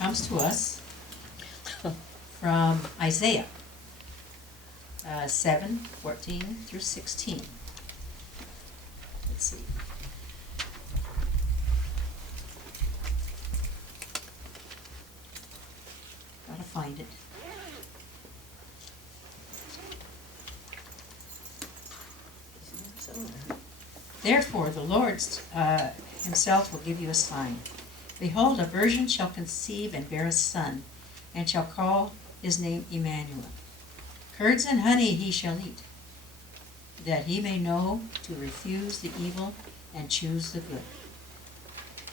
comes to us from Isaiah 7:14 through 16. Let's see. Gotta find it. Therefore, the Lord himself will give you a sign. Behold, a virgin shall conceive and bear a son, and shall call his name Emmanuel. Curds and honey he shall eat, that he may know to refuse the evil and choose the good.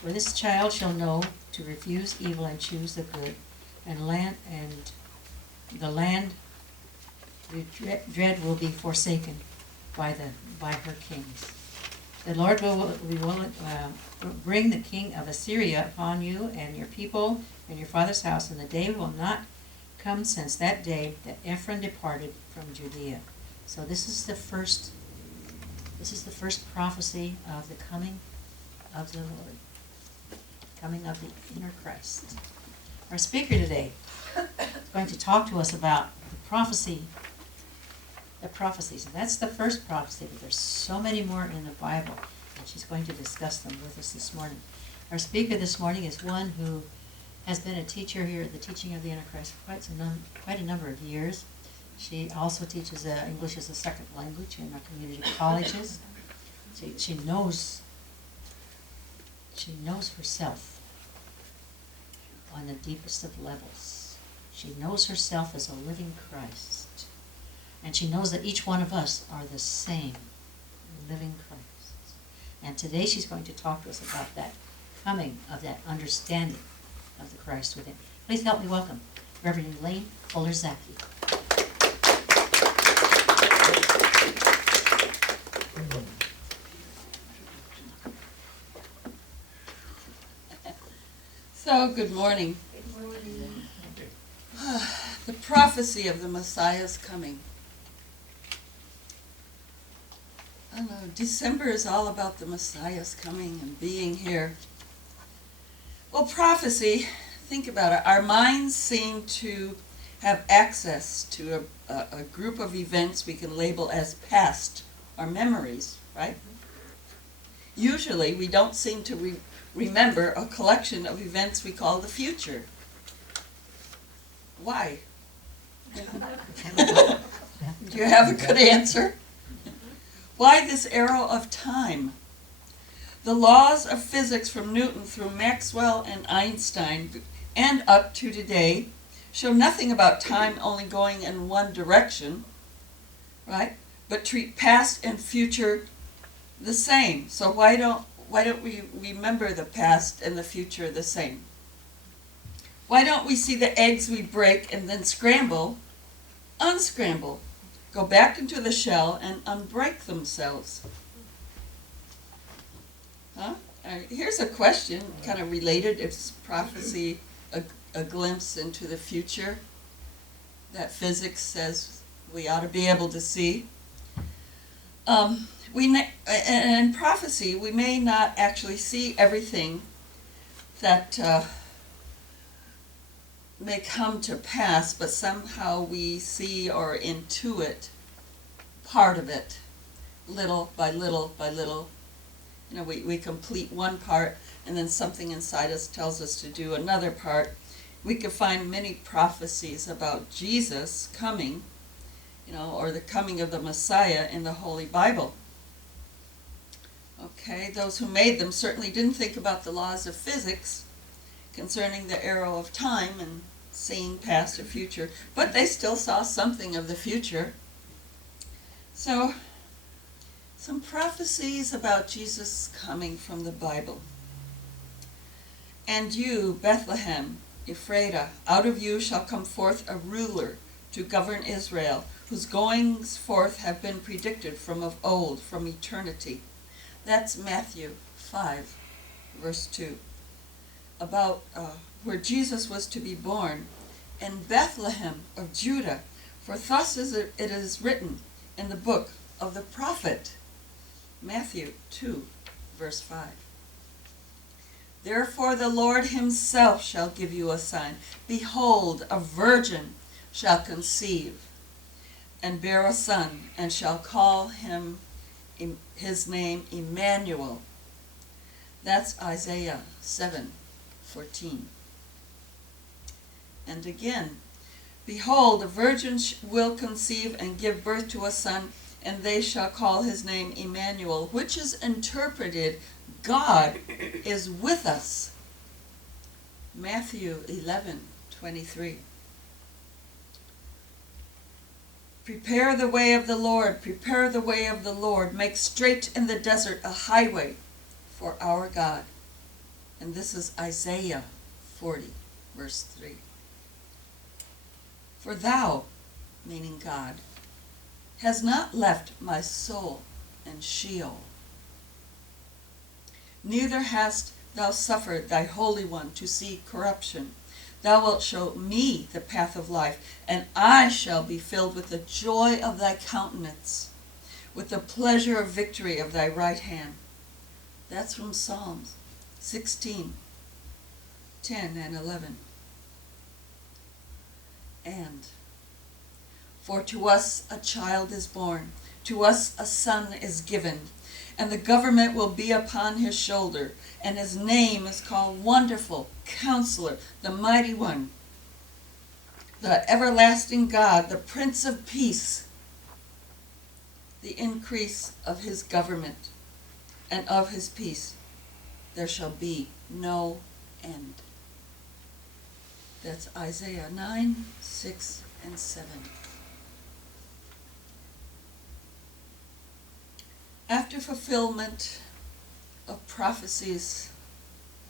For this child shall know to refuse evil and choose the good, and the land dread will be forsaken by her kings. The Lord will bring the king of Assyria upon you and your people and your father's house, and the day will not come since that day that Ephraim departed from Judea. So this is the first prophecy of the coming of the Lord, coming of the inner Christ. Our speaker today is going to talk to us about the prophecies. And that's the first prophecy, but there's so many more in the Bible, and she's going to discuss them with us this morning. Our speaker this morning is one who has been a teacher here at the Teaching of the Antichrist for quite a number of years. She also teaches English as a second language in our community colleges. She knows herself on the deepest of levels. She knows herself as a living Christ. And she knows that each one of us are the same living Christ. And today she's going to talk to us about that coming of that understanding of the Christ within. Please help me welcome Reverend Elaine Fuller-Zachey. So, good morning. Good morning. The prophecy of the Messiah's coming. I don't know, December is all about the Messiah's coming and being here. Well, prophecy, think about it. Our minds seem to have access to a group of events we can label as past or memories, right? Usually, we don't seem to remember a collection of events we call the future. Why? Do you have a good answer? Why this arrow of time? The laws of physics from Newton through Maxwell and Einstein and up to today show nothing about time only going in one direction, right? But treat past and future the same. So why don't we remember the past and the future the same? Why don't we see the eggs we break and then unscramble, go back into the shell and unbreak themselves? Huh? Here's a question, kind of related. It's prophecy, a glimpse into the future that physics says we ought to be able to see. In prophecy, we may not actually see everything that may come to pass, but somehow we see or intuit part of it, little by little by little. You know, we complete one part, and then something inside us tells us to do another part. We could find many prophecies about Jesus coming, or the coming of the Messiah in the Holy Bible. Okay, those who made them certainly didn't think about the laws of physics concerning the arrow of time and seeing past or future, but they still saw something of the future. So, some prophecies about Jesus coming from the Bible. And you, Bethlehem, Ephrathah, out of you shall come forth a ruler to govern Israel, whose goings forth have been predicted from of old, from eternity. That's Matthew 5, verse 2. About where Jesus was to be born, in Bethlehem of Judah, for thus it is written in the book of the prophet Matthew 2, verse 5. Therefore the Lord himself shall give you a sign. Behold, a virgin shall conceive and bear a son, and shall call his name Emmanuel. That's Isaiah 7:14. And again, behold, a virgin will conceive and give birth to a son, and they shall call his name Emmanuel, which is interpreted, God is with us. Matthew 11:23. Prepare the way of the Lord, prepare the way of the Lord, make straight in the desert a highway for our God. And this is Isaiah 40, verse 3. For thou, meaning God, has not left my soul in Sheol, neither hast thou suffered thy Holy One to see corruption. Thou wilt show me the path of life, and I shall be filled with the joy of thy countenance, with the pleasure of victory of thy right hand. That's from Psalms 16:10 and 11. And for to us a child is born, to us a son is given, and the government will be upon his shoulder, and his name is called Wonderful, Counselor, the Mighty One, the Everlasting God, the Prince of Peace. The increase of his government and of his peace there shall be no end. That's Isaiah 9:6 and 7. After fulfillment of prophecies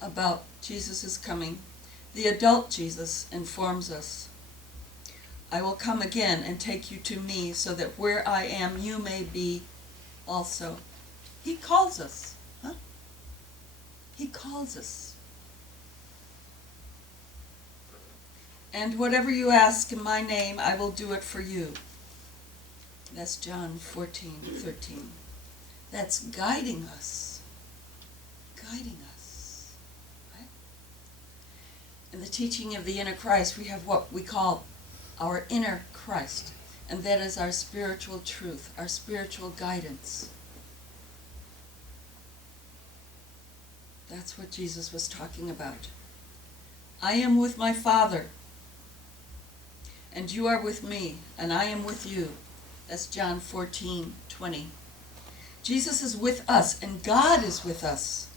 about Jesus' coming, the adult Jesus informs us, I will come again and take you to me, so that where I am you may be also. He calls us. He calls us. And whatever you ask in my name, I will do it for you. That's John 14:13. That's guiding us. Guiding us. Right? In the teaching of the inner Christ, we have what we call our inner Christ. And that is our spiritual truth, our spiritual guidance. That's what Jesus was talking about. I am with my Father, and you are with me, and I am with you. That's John 14:20. Jesus is with us, and God is with us.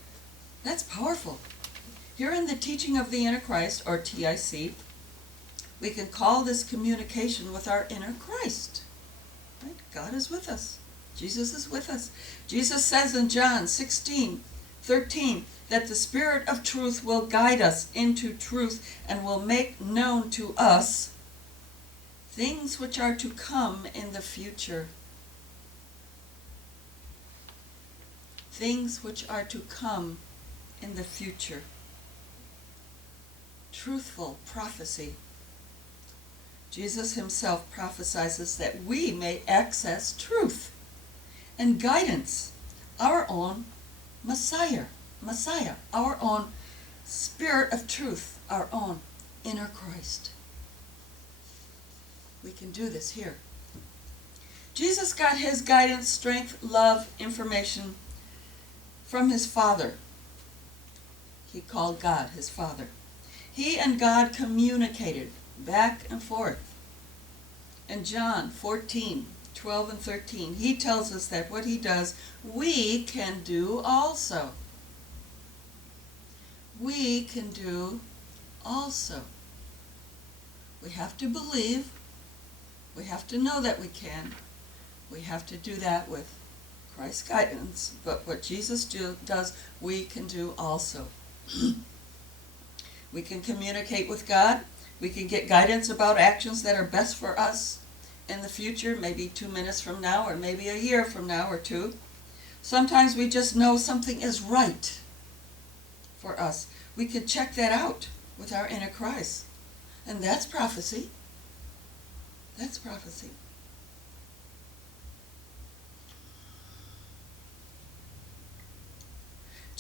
That's powerful. Here in the teaching of the inner Christ, or TIC, we can call this communication with our inner Christ. Right? God is with us. Jesus is with us. Jesus says in John 16:13 that the Spirit of truth will guide us into truth and will make known to us things which are to come in the future. Things which are to come in the future. Truthful prophecy. Jesus himself prophesies that we may access truth and guidance, our own Messiah, our own Spirit of truth, our own inner Christ. We can do this here. Jesus got his guidance, strength, love, information from his Father. He called God his Father. He and God communicated back and forth. In John 14:12 and 13, he tells us that what he does, we can do also. We can do also. We have to believe. We have to know that we can. We have to do that with Christ's guidance. But what Jesus does, we can do also. We can communicate with God. We can get guidance about actions that are best for us in the future, maybe 2 minutes from now, or maybe a year from now or 2. Sometimes we just know something is right for us. We can check that out with our inner Christ. And that's prophecy. That's prophecy.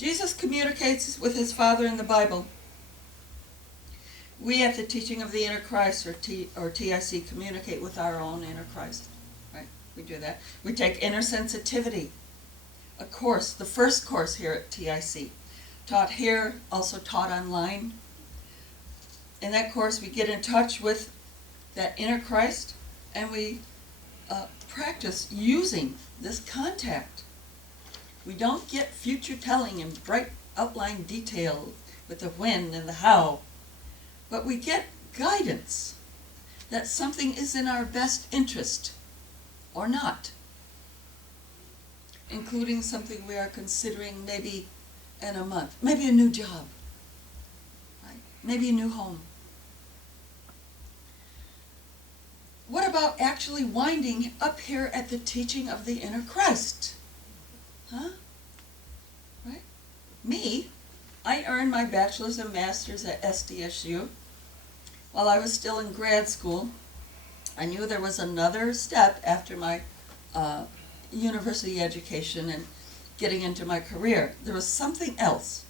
Jesus communicates with his Father in the Bible. We at the Teaching of the Inner Christ, or TIC, communicate with our own inner Christ. Right? We do that. We take inner sensitivity, a course, the first course here at TIC. Taught here, also taught online. In that course, we get in touch with that inner Christ, and we practice using this contact. We don't get future telling in bright outline detail with the when and the how, but we get guidance that something is in our best interest or not, including something we are considering maybe in a month, maybe a new job, right? Maybe a new home. What about actually winding up here at the Teaching of the Inner Christ? Huh? Right? Me, I earned my bachelor's and master's at SDSU. While I was still in grad school, I knew there was another step after my university education and getting into my career. There was something else.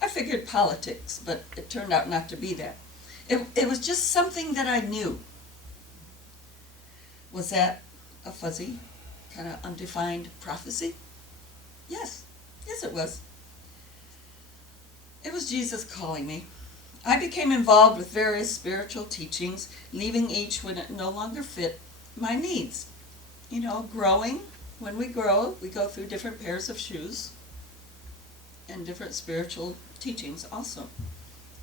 I figured politics, but it turned out not to be that. It was just something that I knew. Was that a fuzzy, kind of undefined prophecy? Yes. Yes, it was. It was Jesus calling me. I became involved with various spiritual teachings, leaving each when it no longer fit my needs. You know, growing. When we grow, we go through different pairs of shoes and different spiritual teachings also.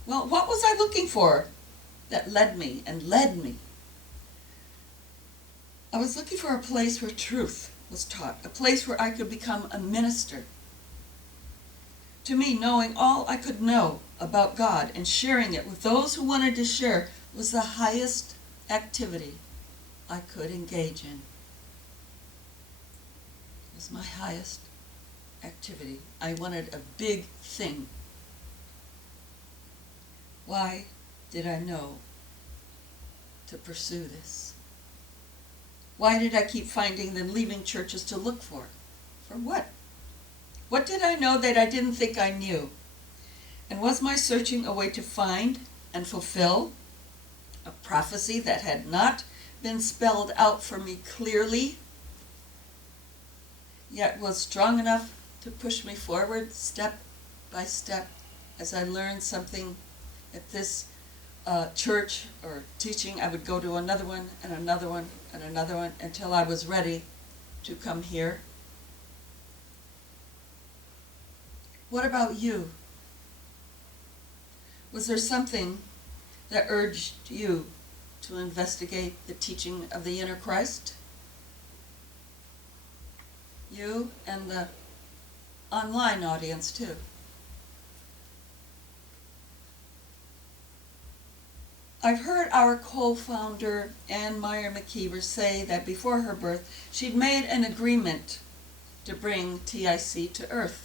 Well, what was I looking for that led me and led me? I was looking for a place where truth was taught, a place where I could become a minister. To me, knowing all I could know about God and sharing it with those who wanted to share was the highest activity I could engage in. It was my highest activity. I wanted a big thing. Why did I know to pursue this? Why did I keep finding them leaving churches to look for? For what? What did I know that I didn't think I knew? And was my searching a way to find and fulfill a prophecy that had not been spelled out for me clearly, yet was strong enough to push me forward step by step as I learned something at this church or teaching? I would go to another one and another one and another one until I was ready to come here. What about you? Was there something that urged you to investigate the teaching of the inner Christ? You and the online audience too. I've heard our co-founder, Ann Meyer McKeever, say that before her birth, she'd made an agreement to bring TIC to Earth.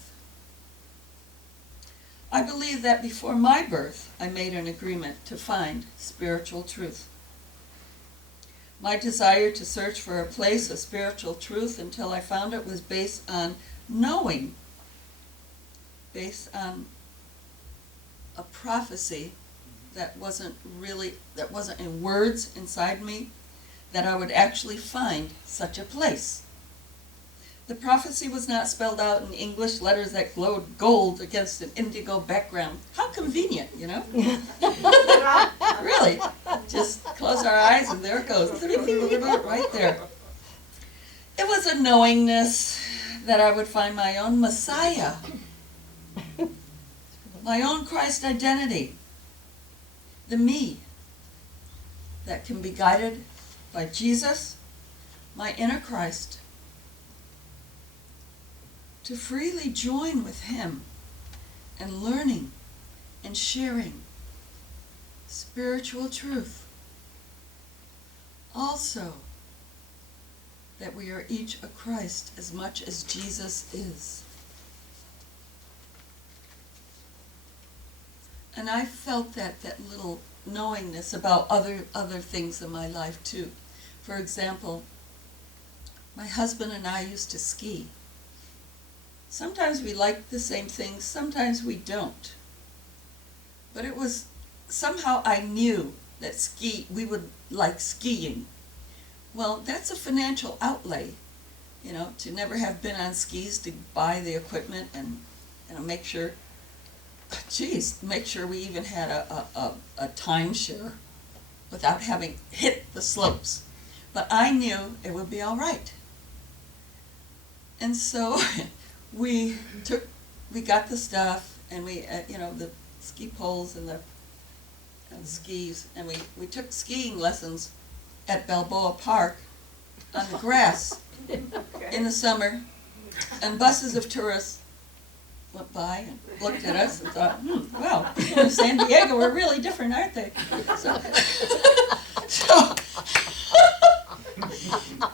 I believe that before my birth, I made an agreement to find spiritual truth. My desire to search for a place of spiritual truth until I found it was based on knowing, based on a prophecy that wasn't in words inside me, that I would actually find such a place. The prophecy was not spelled out in English letters that glowed gold against an indigo background. How convenient, you know? Really. Just close our eyes and there it goes. Right there. It was a knowingness that I would find my own Messiah, my own Christ identity, the me that can be guided by Jesus, my inner Christ, to freely join with him in learning and sharing spiritual truth. Also, that we are each a Christ as much as Jesus is. And I felt that little knowingness about other things in my life too. For example, my husband and I used to ski. Sometimes we like the same things, sometimes we don't. But it was, somehow I knew that we would like skiing. Well, that's a financial outlay, you know, to never have been on skis, to buy the equipment and, you know, make sure we even had a timeshare without having hit the slopes. But I knew it would be all right. And so we got the stuff, and we, you know, the ski poles and the skis, and we took skiing lessons at Balboa Park on the grass in the summer, and buses of tourists went by and looked at us and thought, well, San Diego, we're really different, aren't they? So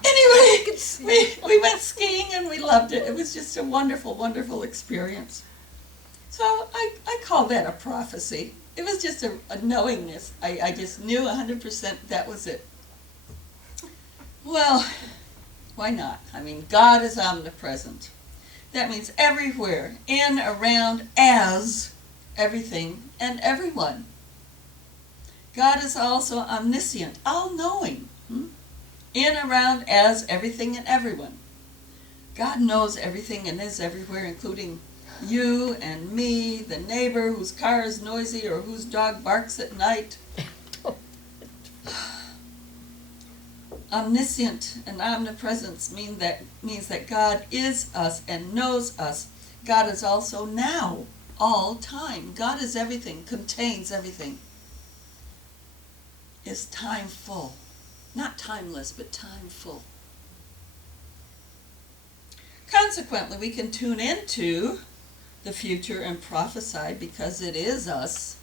anyway, we went skiing and we loved it. It was just a wonderful, wonderful experience. So I call that a prophecy. It was just a knowingness. I just knew 100% that was it. Well, why not? I mean, God is omnipresent. That means everywhere, in, around, as everything and everyone. God is also omniscient, all-knowing. In, around, as everything and everyone. God knows everything and is everywhere, including you and me, the neighbor whose car is noisy or whose dog barks at night. Omniscient and omnipresence means that God is us and knows us. God is also now, all time. God is everything, contains everything. Is time full. Not timeless, but time full. Consequently, we can tune into the future and prophesy because it is us.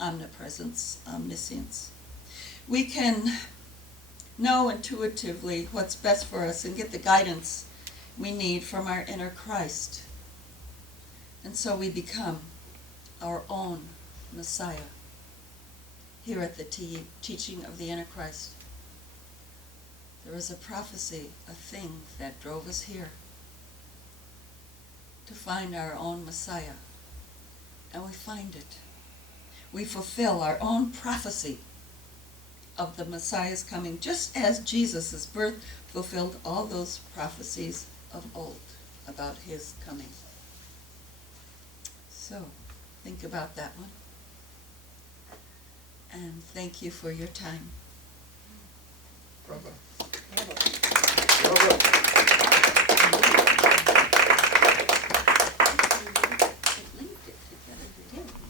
Omnipresence, omniscience. We can know intuitively what's best for us and get the guidance we need from our inner Christ. And so we become our own Messiah here at the teaching of the inner Christ. There is a prophecy, a thing that drove us here to find our own Messiah. And we find it. We fulfill our own prophecy of the Messiah's coming, just as Jesus' birth fulfilled all those prophecies of old about his coming. So, think about that one. And thank you for your time. Bravo.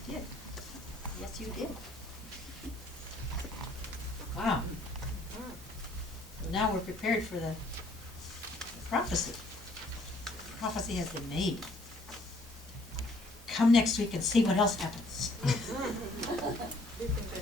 You did. Yes, you did. Wow. So now we're prepared for the prophecy. The prophecy has been made. Come next week and see what else happens.